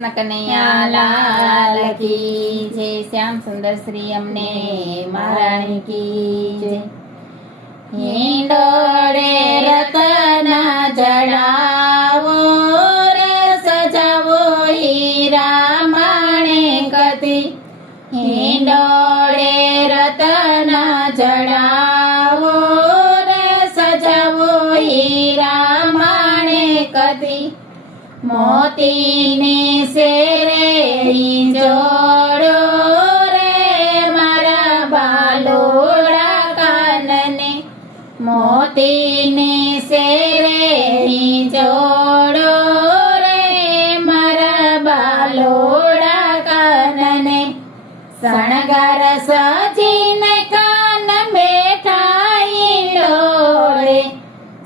કનૈયા લાલ કી જય, શ્યામ સુંદર શ્રી અમને મહારાણી કી જય। હિંડોળે રતના જડાવો રે સજાવો હીરા માણેકથી। હિંડોળે રતના જડાવો રે સજાવો હીરા માણેકથી। મોતીની શેરે જોડો રે મારા બાલોડા કાનને। મોતીની શેરે જોડો રે મારા બાલોડા કાનને। શણગાર સજીને કાન બેઠા હિંડોળે।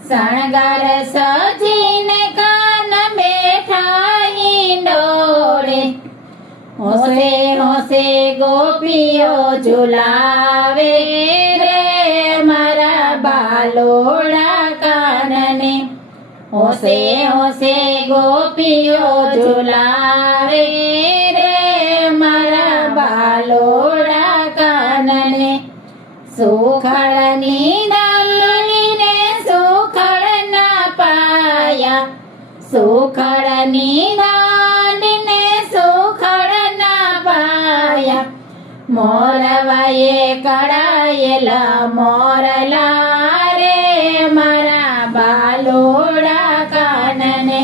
શણગાર સજીને હોશે હોશે ગોપીઓ ઝુલાવે રે મારા બાલોડા કાનને। હોશે હોશે ગોપીઓ ઝુલાવે રે મારા બાલોડા કાનને। સુખડની ડાલીને સુખડના પાયા। સુખડની મોરવાએ કળાયેલા મોરલા રે મારા બાલોડા કાનને।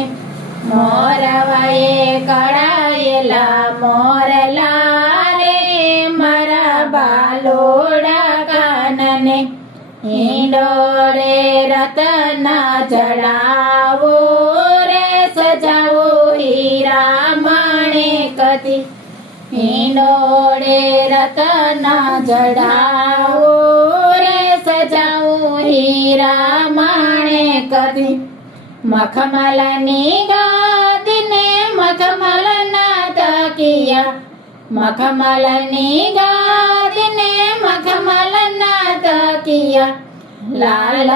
મોરવાએ કળાયેલા મોરલા રે મારા બાલોડા કાનને। હિંડોળે રતના જડાવો રે સજાવો હીરા માણેકથી। હિંડોળે રતના જડાવો રે સજાવો હીરા માણેકથી। મખમલની ગાદીને મખમલના તકિયા। મખમલની ગાદીને મખમલના તકિયા। લાલ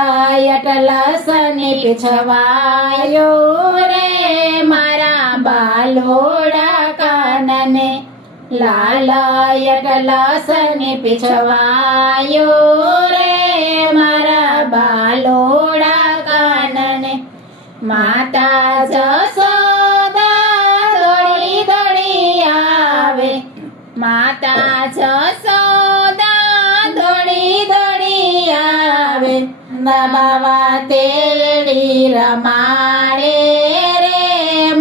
અટલસની પીછવાયો રે મારા બાલોડા કાનને। લાલ અટલસની પીછવાયો રે મારા બાલોડા કાનને। માતા જશોદા દોડી દોડી આવે। માતા જશોદા દોડી દોડી આવે। બાવા તેડી રમાડે રે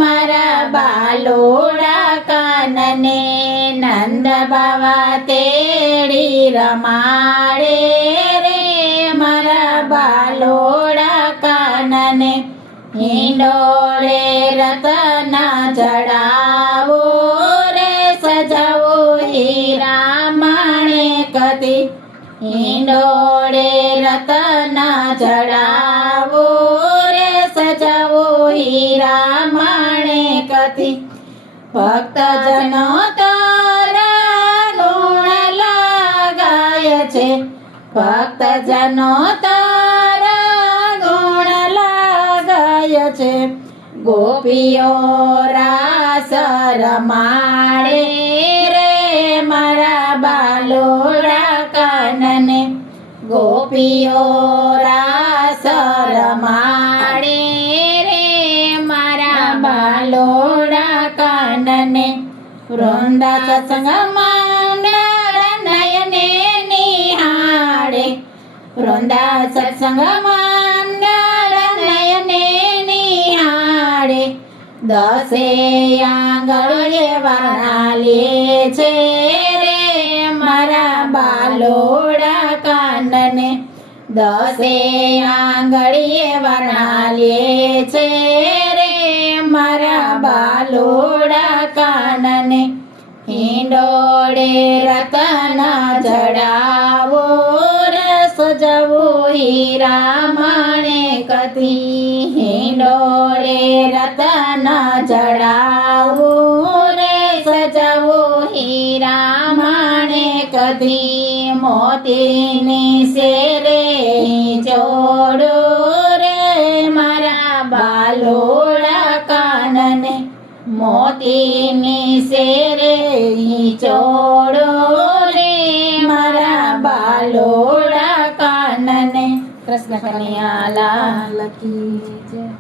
મારા બાલોડા કાનને। નંદ બાવા તેડી રમાડે રે મારા બાલોડા કાનને। હિંડોળે રતના જડાવો રે સજાવો હીરા માણેકથી। હિંડોળે રતના જડાવો રે સજાવો હીરા માણેકથી। ભક્તજનો તારા ગુણ લગાય છે। ભક્તજનો તારા ગુણ લગાય છે। ગોપીઓ રાસ રમાડે રે મારા બાલોડા કાનને। ગોપીઓ રાસ રમાડે રે મારા બાલોડા કાનને। વૃંદા સત્સંગ મંડળ નયને નિહાળે। વૃંદા સત્સંગ મંડળ નયને નિહાળે। દસે આંગળે વરણાલે છે રે મારા બાલોડા કાનને। દસે આંગળીએ વરણાલે છે રે મારા બાલોડા કાનને। હિંડોળે રતના જડાવો રે સજાવો હીરા માણેકથી। હિંડોળે રતના જડાવો રે સજાવો હીરા માણેકથી। મોતીની શેરે જોડો રે મારા બાલોડા કાનને। મોતી મોતીની શેરે ઈ ચોડો રે મારા બાલોડા કાનને. કૃષ્ણ કનૈયા લાલ કી જય.